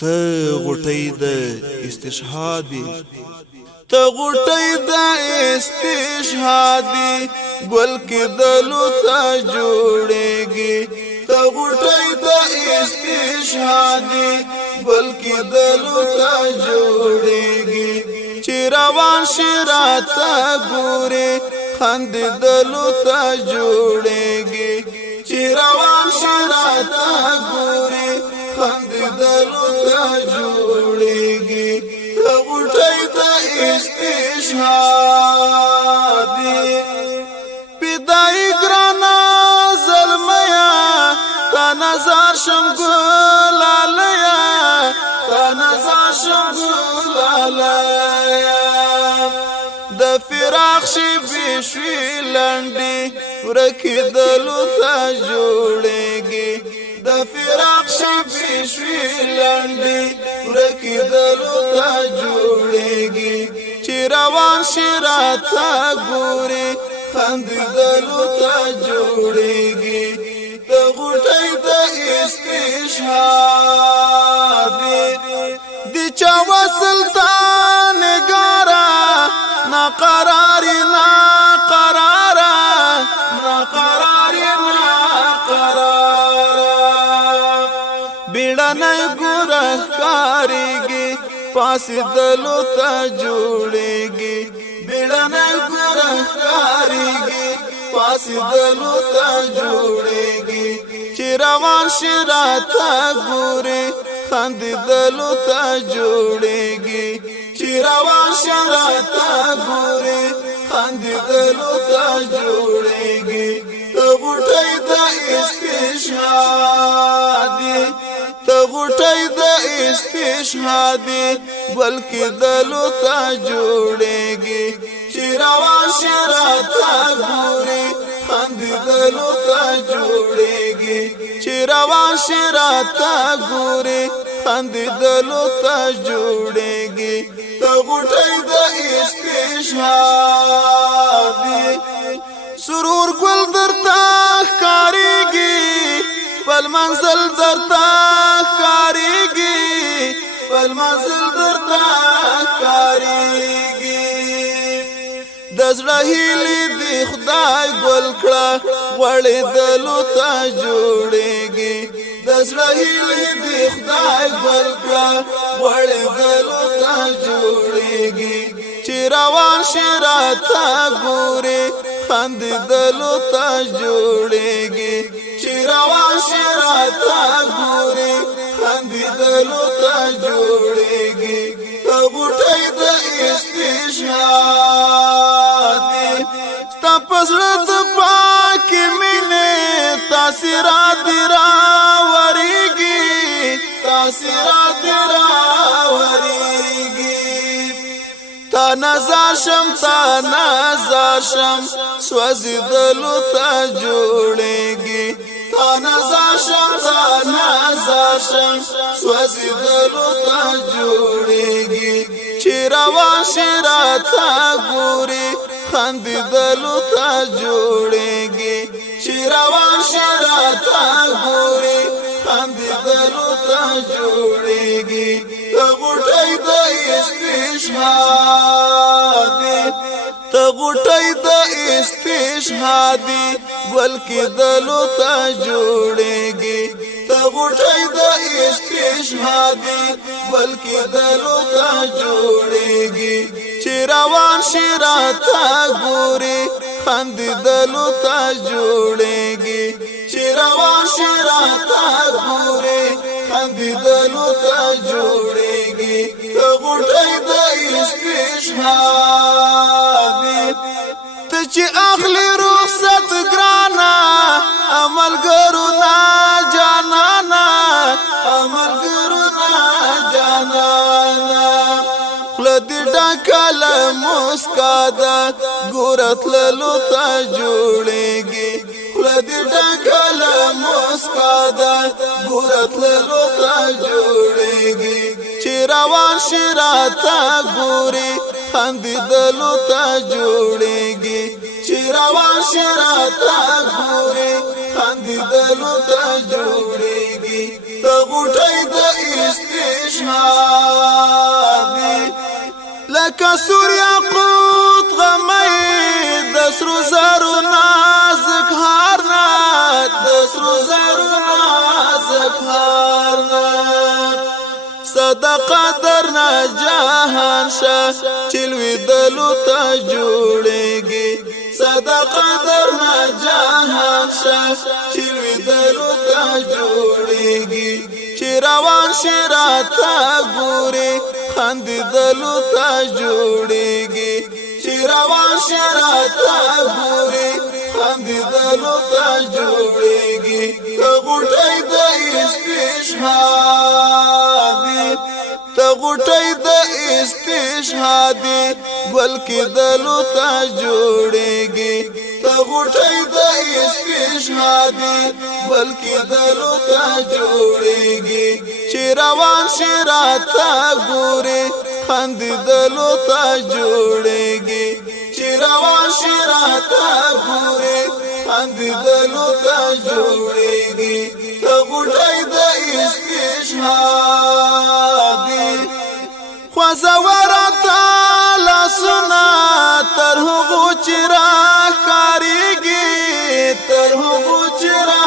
ته غټۍ د استشهادي ته غټۍ د استشهادي ګل کې دلو ته جوړېږي ته غټۍ د استشهادي ګل کې دلو ته جوړېږي چې روان شي راته ګورې خندېدلو ته جوړېږي چې روان شي راته ګورې خندېدلو ته جوړېږي ته غټۍ د استشهادي پیدای ګرانه زلمیا تا نظر شم ګلالیا تا نظر شم ګلالیا د فراق شي بشوي لنډي ورکېدلو ته جوړېږي د فراق شي بشوي لنډي ورکېدلو ته جوړېږي چې روان شي راته ګورې خندېدلو ته جوړېږي ته غټۍ د استشهادي د چا وصل ته نګاره ناقراري ناقراره ناقراري ناقراره بیړنۍ ګوره ښکارېږي پاسېدلو ته جوړېږي بیړنۍ ګوره ښکارېږي پاسېدلو ته جوړېږي چې روان شي راته ګورې خندېدلو ته جوړېږي چې روان شي راته ګورې خندېدلو ته جوړېږي ته غټۍ د استشهادي ته غټۍ د استشهادي ګل کېدلو ته جوړېږي چې روان شي راته ګورې خندېدلو ته جوړېږي چې روان شي راته ګورې خندېدلو ته جوړېږي ته غټۍ د استشهادي سرور ګل درته ښکارېږي پل منزل درته ښکارېږي پل منزل درته ښکارېږي د زړه هیلې دې خدای ګل کړه غوړېدلو ته جوړېږي د زړه هیلې دې خدای ګل کړه غوړېدلو ته جوړېږي چې روان شي راته ګورې خندېدلو ته جوړېږي چې روان شي راته ګورې خندېدلو ته جوړېږي ته غټۍ د استشهادي ستا په زړه د پاکې مینې تاثیرات دې راورېږي تاثیرات دې راورېږي تا نظر شم تا نظر شم سوځېدلو ته جوړېږي تا نظر شم تا نظر شم سوځېدلو ته جوړېږي چې روان شي راته ګورې خندېدلو ته جوړېږي چې روان شي راته ګورې خندېدلو ته جوړېږي ته غټۍ د استشهادي ته غټۍ د استشهادي ګل کېدلو ته جوړېږي ته غټۍ د استشهادي ګل کېدلو ته جوړېږي چې روان شي راته ګورې خندېدلو ته جوړېږي چې روان شي راته ګورې خندېدلو ته جوړېږي ته غټۍ د استشهادي ته چې اخلي رخصت ګرانه عملګرو نه جانانه عملګرو نه جانانه خوله دې ډکه له مسکا ده ګوره تللو ته جوړېږي خوله دې ډکه له مسکا ده ګوره تللو ته جوړېږي چې روان شي راته ګورې خندېدلو ته جوړېږي چې روان شي راته ګورې خندېدلو ته جوړېږي ته غټي د استشهاد لکه سوریا قوت غمي د سرو زرو نازک هارنا د سرو زرو نازک هارنا صدقه درنا جهان شه چلوي دلو ته جوړيږي صدقه درنا جهان شه چلوي دلو ته جوړيږي چې روان شراته ګوري خند دلو ته جوړيږي چې روان شراته ګوري خند دلو ته جوړيږي ته غټي د استشهاد ته غټي د استشهاد ګل کې دلو ته جوړيږي ته غټي د استشهاد ګل کې دلو ته جوړيږي چې روان شراته ګوري خند دلو ته جوړيږي چې روان شراته ګوري خند دلو ته جوړيږي ته غټي د استشهاد خوازوارا تعالی سنا تر هغو چرا کاریږي تر هغو چرا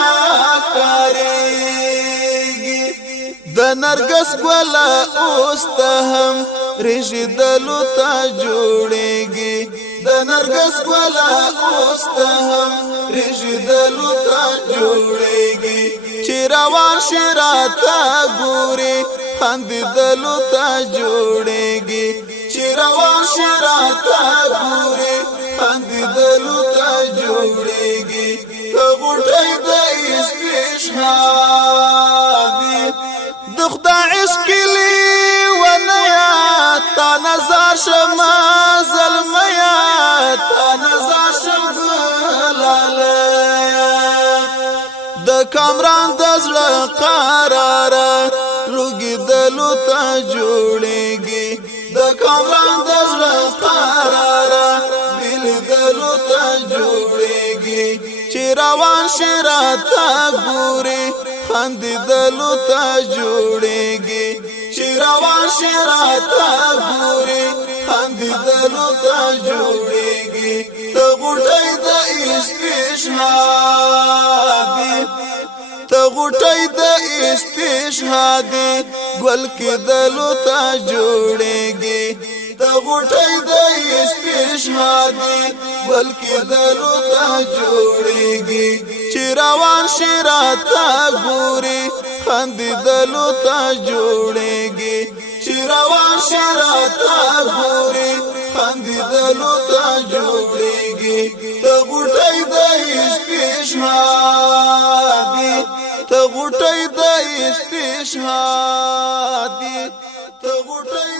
کاریږي د نرګس ګلا اوس ته هم رژدلو ته جوړيږي د نرګس ګلا اوس ته هم رژدلو ته جوړيږي چې روان شراته ګوري خند دلو ته جوړيږي چې روان شراته ګوري خند دلو ته جوړيږي ته غټي د استشهاد د خدای عشق لی ونیا تا نظر شما ظلمیا تا نظر شما د کامران د زړه قرار لوګي دلو ته جوړيږي د کامران د زړه قرار بل دلو ته جوړيږي چې روان شراته ګوري خند دلو ته جوړيږي چې روان شراته ګوري خند دلو ته جوړيږي ته غټي د استشهاد ته غټي د استشهاد ګل کې دلو ته جوړيږي ته غټي د استشهاد ګل کې دلو ته جوړيږي چې روان شراته ګوري خند دلو ته جوړيږي چې روان شراته ګوري خند دلو ته جوړيږي ته غټي د استشهاد ته غټي د استشهاد ته غټي